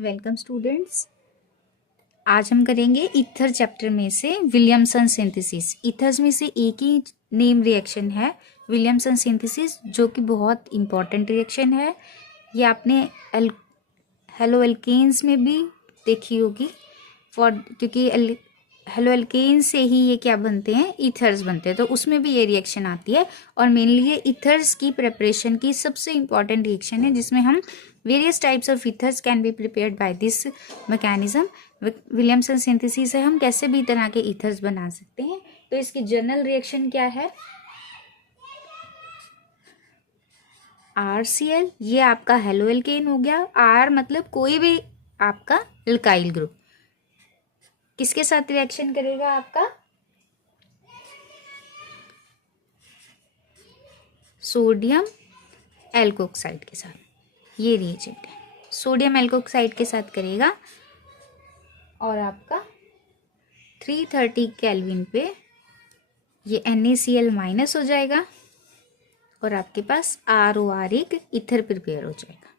Welcome students. आज हम करेंगे ईथर चैप्टर में से विलियमसन सिंथेसिस। ईथर्स में से एक ही नेम रिएक्शन है विलियमसन सिंथेसिस, जो कि बहुत इंपॉर्टेंट रिएक्शन है। ये आपने हेलो एल्केन्स में भी देखी होगी क्योंकि हेलो एल्केन से ही ये क्या बनते हैं, ईथर्स बनते हैं, तो उसमें भी ये रिएक्शन आती है। और मेनली ये ईथर्स की प्रिपरेशन की सबसे इंपॉर्टेंट रिएक्शन है, जिसमें हम various types of ethers can be prepared by this mechanism. Williamson synthesis से हम कैसे भी तरह के ईथर्स बना सकते हैं। तो इसकी जनरल रिएक्शन क्या है, RCl, ये आपका हेलो एल्केन हो गया। R मतलब कोई भी आपका एल्काइल ग्रुप किसके साथ रिएक्शन करेगा, आपका सोडियम एल्कोक्साइड के साथ। ये रिएजेंट है, सोडियम एल्कोक्साइड के साथ करेगा और आपका 330 केल्विन पे ये NaCl माइनस हो जाएगा और आपके पास ROR एक ईथर प्रिपेयर हो जाएगा।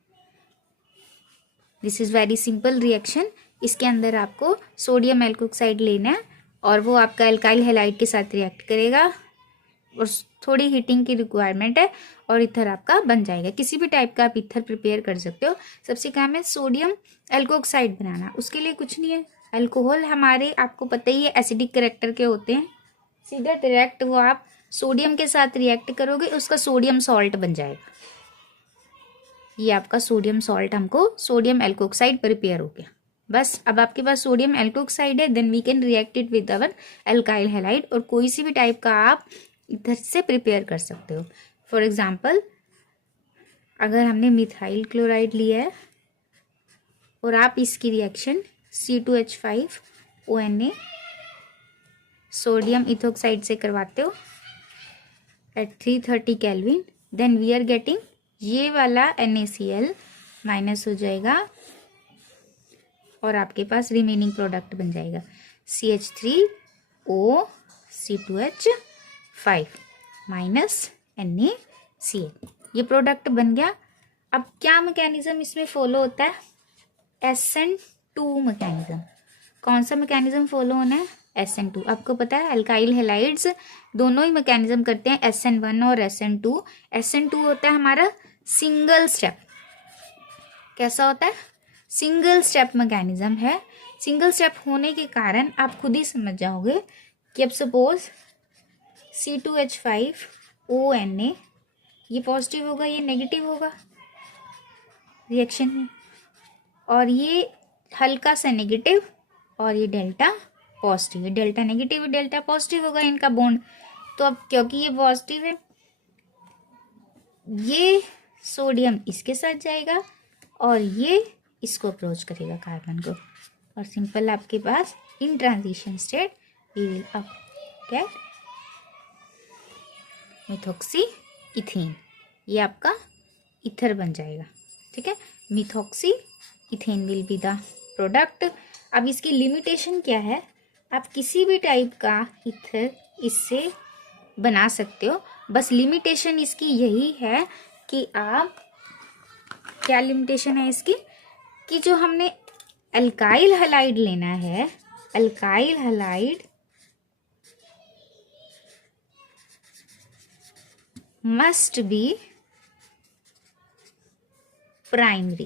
This is very simple reaction. इसके अंदर आपको सोडियम एल्कोक्साइड लेना है और वो आपका एल्काइल हैलाइड के साथ रिएक्ट करेगा और थोड़ी हीटिंग की रिक्वायरमेंट है और ईथर आपका बन जाएगा। किसी भी टाइप का आप ईथर प्रिपेयर कर सकते हो। सबसे काम है सोडियम एल्कोक्साइड बनाना, उसके लिए कुछ नहीं है। अल्कोहल हमारे आपको पता ही है एसिडिक कैरेक्टर के होते हैं, सीधा डायरेक्ट वो आप सोडियम के साथ रिएक्ट करोगे, उसका सोडियम सॉल्ट बन जाएगा। ये आपका सोडियम सॉल्ट, हमको सोडियम एल्कोक्साइड प्रिपेयर हो गया। बस अब आपके पास सोडियम एल्कोक्साइड है, then we can react it with our alkyl halide. और कोई सी भी टाइप का आप इधर से प्रिपेयर कर सकते हो। फॉर एग्जाम्पल, अगर हमने मिथाइल क्लोराइड लिया है और आप इसकी रिएक्शन C2H5ONa सोडियम इथोक्साइड से करवाते हो at 330 kelvin, then we are getting ये वाला NaCl माइनस हो जाएगा और आपके पास रिमेनिंग प्रोडक्ट बन जाएगा CH3O C2H5 माइनस NaCl। ये प्रोडक्ट बन गया। अब क्या मैकेनिज्म इसमें फॉलो होता है, SN2 मैकेनिज्म। कौन सा मैकेनिज्म फॉलो होना है, SN2। आपको पता है अल्काइल हैलाइड्स दोनों ही मैकेनिज्म करते हैं, SN1 और SN2। SN2 होता है हमारा सिंगल स्टेप। कैसा होता है, सिंगल स्टेप मैकेनिज्म है। सिंगल स्टेप होने के कारण आप खुद ही समझ जाओगे कि अब सपोज C2H5ONa ये पॉजिटिव होगा, ये नेगेटिव होगा रिएक्शन में, और ये हल्का सा नेगेटिव और ये डेल्टा पॉजिटिव है। डेल्टा नेगेटिव डेल्टा पॉजिटिव होगा इनका बॉन्ड। तो अब क्योंकि ये पॉजिटिव है, ये सोडियम इसके साथ जाएगा और ये इसको अप्रोच करेगा कार्बन को, और सिंपल आपके पास in transition state we will up get methoxy ethane. ये आपका ईथर बन जाएगा, ठीक है। Methoxy ethane will be the product. अब इसकी लिमिटेशन क्या है, आप किसी भी टाइप का ईथर इससे बना सकते हो, बस लिमिटेशन इसकी यही है कि आप, क्या लिमिटेशन है इसकी, कि जो हमने अल्काइल हैलाइड लेना है, alkyl halide must be primary,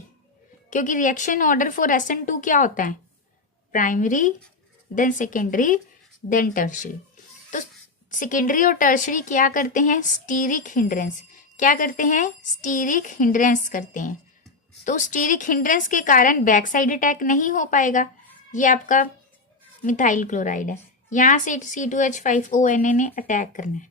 क्योंकि रिएक्शन ऑर्डर फॉर SN2 क्या होता है, primary then secondary then tertiary. तो सेकेंडरी और टर्शरी क्या करते हैं, स्टीरिक हिंड्रेंस। क्या करते हैं, स्टीरिक हिंड्रेंस करते हैं। तो स्टीरिक हिंड्रेंस के कारण बैक साइड अटैक नहीं हो पाएगा। ये आपका मिथाइल क्लोराइड है, यहाँ से C2H5ONa ने अटैक करना है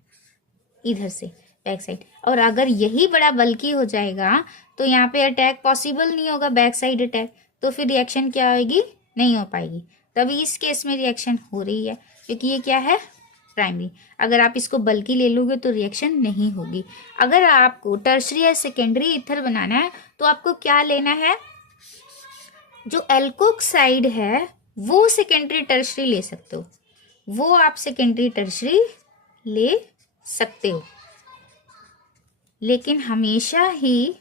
इधर से बैक साइड, और अगर यही बड़ा बल्कि हो जाएगा तो यहाँ पे अटैक पॉसिबल नहीं होगा, बैक साइड अटैक, तो फिर रिएक्शन क्या होगी, नहीं हो पाएगी। तभी इस केस में रिएक्शन हो रही है, क्योंकि ये क्या है, प्राइमरी। अगर आप इसको बल्कि ले लोगे तो रिएक्शन नहीं होगी। अगर आपको टर्शरी या सेकेंडरी ईथर बनाना है तो आपको क्या लेना है, जो एल्कोक्साइड है वो सेकेंडरी टर्शरी ले सकते हो, वो आप सेकेंडरी टर्शरी ले सकते हो, लेकिन हमेशा ही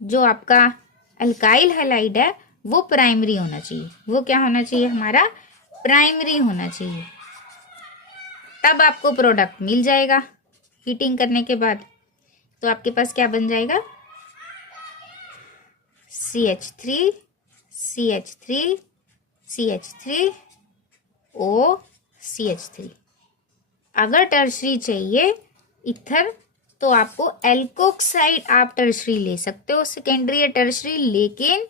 जो आपका अल्काइल हैलाइड है वो प्राइमरी होना चाहिए। वो क्या होना चाहिए? हमारा प्राइमरी होना चाहिए, तब आपको प्रोडक्ट मिल जाएगा हीटिंग करने के बाद। तो आपके पास क्या बन जाएगा? CH3 CH3 CH3 O CH3। अगर टर्शरी चाहिए इथर तो आपको एल्कोक्साइड आप टर्शरी ले सकते हो, सेकेंडरी या टर्शरी, लेकिन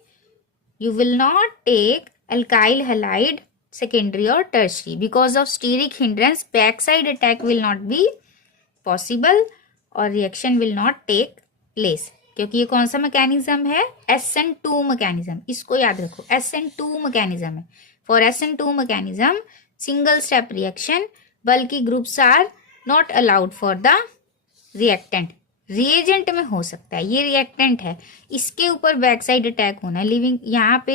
you will not take alkyl halide secondary or tertiary because of steric hindrance backside attack will not be possible और reaction will not take place। क्योंकि ये कौन सा मैकेनिज्म है? SN2 mechanism. इसको याद रखो, SN2 मैकेनिज्म है। For SN2 mechanism single step reaction, bulky groups are not allowed for the reactant. Reagent में हो सकता है, ये रिएक्टेंट है, इसके ऊपर बैक साइड अटैक होना है। लिविंग यहाँ पे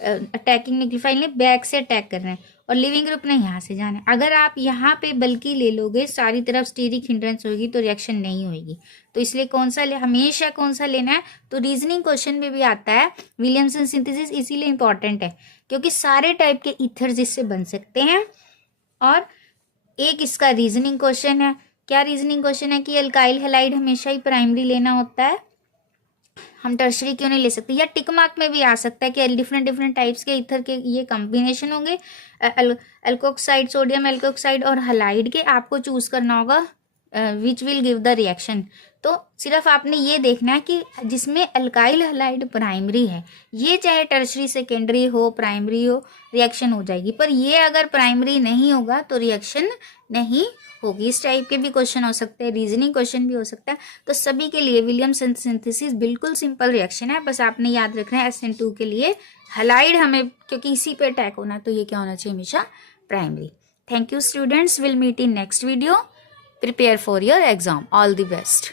अटैकिंग न्यूक्लियोफाइल ने बैक से अटैक करना है और लिविंग ग्रुप ने यहाँ से जाना है। अगर आप यहाँ पे बल्कि ले लोगे, सारी तरफ स्टीरिक हिंड्रेंस होगी तो रिएक्शन नहीं होगी। तो इसलिए कौन सा हमेशा कौन सा लेना है? तो रीजनिंग क्वेश्चन में भी आता है विलियमसन सिंथेसिस, इसीलिए इंपॉर्टेंट है क्योंकि सारे टाइप के ईथर्स इससे बन सकते हैं। और एक इसका रीजनिंग क्वेश्चन है। क्या रीजनिंग क्वेश्चन है? कि अल्काइल हैलाइड हमेशा ही प्राइमरी लेना होता है, हम टर्शरी क्यों नहीं ले सकते? या टिक मार्क में भी आ सकता है कि डिफरेंट टाइप्स के ईथर के ये कॉम्बिनेशन होंगे, एल्कोक्साइड, सोडियम एल्कोक्साइड और हैलाइड के, आपको चूज करना होगा which will give the reaction. तो सिर्फ आपने ये देखना है कि जिसमें अल्काइल हैलाइड प्राइमरी है, ये चाहे टर्शरी सेकेंडरी हो प्राइमरी हो, रिएक्शन हो जाएगी। पर ये अगर प्राइमरी नहीं होगा तो रिएक्शन नहीं होगी। इस टाइप के भी क्वेश्चन हो सकते हैं, रीजनिंग क्वेश्चन भी हो सकता है। तो सभी के लिए विलियमसन सिंथेसिस बिल्कुल सिंपल रिएक्शन है, बस आपने याद रखना है SN2 के लिए हैलाइड हमें, क्योंकि इसी पे अटैक होना है, तो ये क्या होना चाहिए? हमेशा primary. Thank you students, will meet in next video. Prepare for your exam. All the best.